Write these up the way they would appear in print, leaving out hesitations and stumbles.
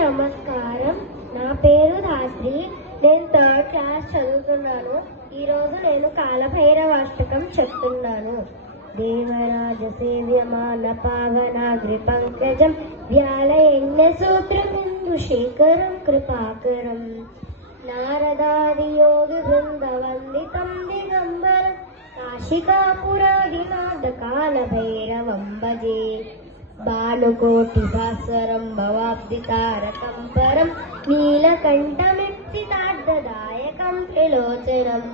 నమస్కారం. నా పేరు ధాత్రి. నేను థర్డ్ క్లాస్ చదువుతున్నాను. ఈరోజు నేను కాలభైరవాష్టకం చెప్తున్నాను. దేవరాజ సేవ్యమాన పావనాగ్రి పంకజం వ్యాలయజ్ఞ సూత్రబిందు శేఖరం కృపాకరం నారదాది యోగి బృంద వందితం దిగంబరం కాశికాపురాదినాథ కాలభైరవం భజే. భానుకోటి భాస్వరం భవాబ్ది తారకం పరం నీలకంఠమిప్సితార్థదాయకం త్రిలోచనం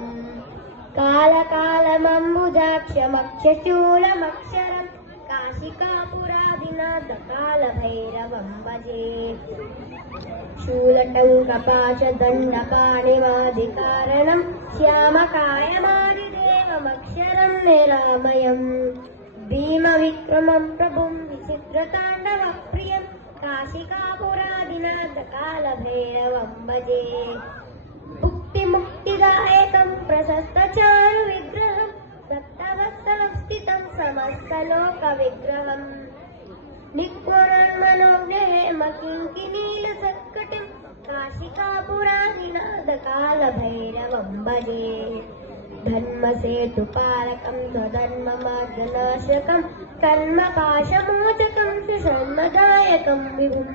కాలకాలమంబుజాక్షమక్షశూలమక్షరం కాశికాపురాదినాథ కాలభైరవం భజే. శూలటంకపాశ దండపాణిమాదికారణం శ్యామకాయమాదిదేవమక్షరం నిరామయం భీమ విక్రమం ప్రభుం విచిత్రతాండవ ప్రియం కాశికాపురాదినాథ కాలభైరవం భజే. ముక్తి ముక్తిదాయకం ప్రశస్త చారు విగ్రహం సప్తవత్సరం స్థితం సమస్తలోక విగ్రహం నిక్కురణమనోహేమ కింకినీల సత్కటిం కాశికాపురాదినాథ కాలభైరవం భజే. ధర్మసేతుపాలకం స్వధర్మ మార్గనాశకం కర్మపాశమోచకం సుషణ్మదాయకం విభుం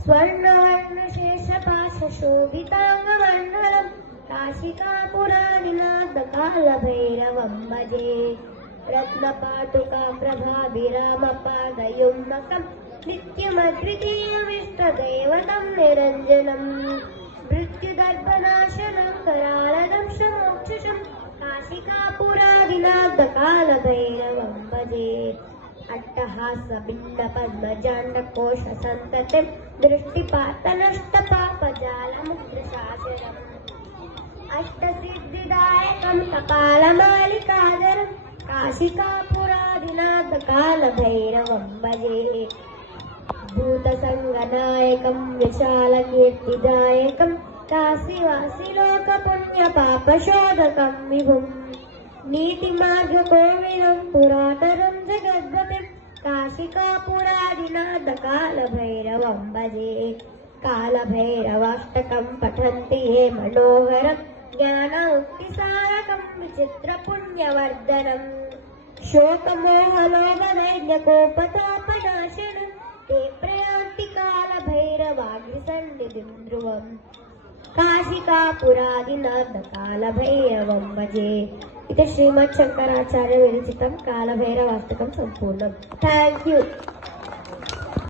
స్వర్ణవర్ణశేషపాశోభితాంగమండలం కాశికాపురాదినాథ కాలభైరవం భజే. రత్నపాటుకా ప్రభాభిరామపాదయుమ్మకం నిత్యమద్వితీయమిష్టదేవతం నిరంజనం మృత్యుదర్భనాశనం करालदंशमोक्षशं काशिकापुरादिनाथ कालभैरवं भजे. अट्टहासबिण्डपद्मजाण्डकोशसन्ततिं दृष्टिपातनष्टपापजालमुद्रशासनम् अष्टसिद्धिदायकं कपालमालिकाधरं काशिकापुरादिनाथ कालभैरवं भजे. भूतसङ्गनायकं विशालकीर्तिदायकं काशीवासिलोकपुण्यपापशोधकं विभुं नीतिमार्गकोविदं पुरातनं जगद्पतिं काशिकापुरादिनाथ कालभैरवं भजे. कालभैरवाष्टकं पठन्ति ये मनोहरं ज्ञानमुक्तिसारकं विचित्रपुण्यवर्धनं शोकमोहलोभदैन्यकोपतापनाशनं ते प्रयान्ति कालभैरवाग्रिसन्निधिं ध्रुवम् काशिकापुरादिनाथ कालभैरवं भजे. इति श्रीमच्छङ्कराचार्य विरचितं कालभैरवाष्टकं सम्पूर्णम्. Thank you.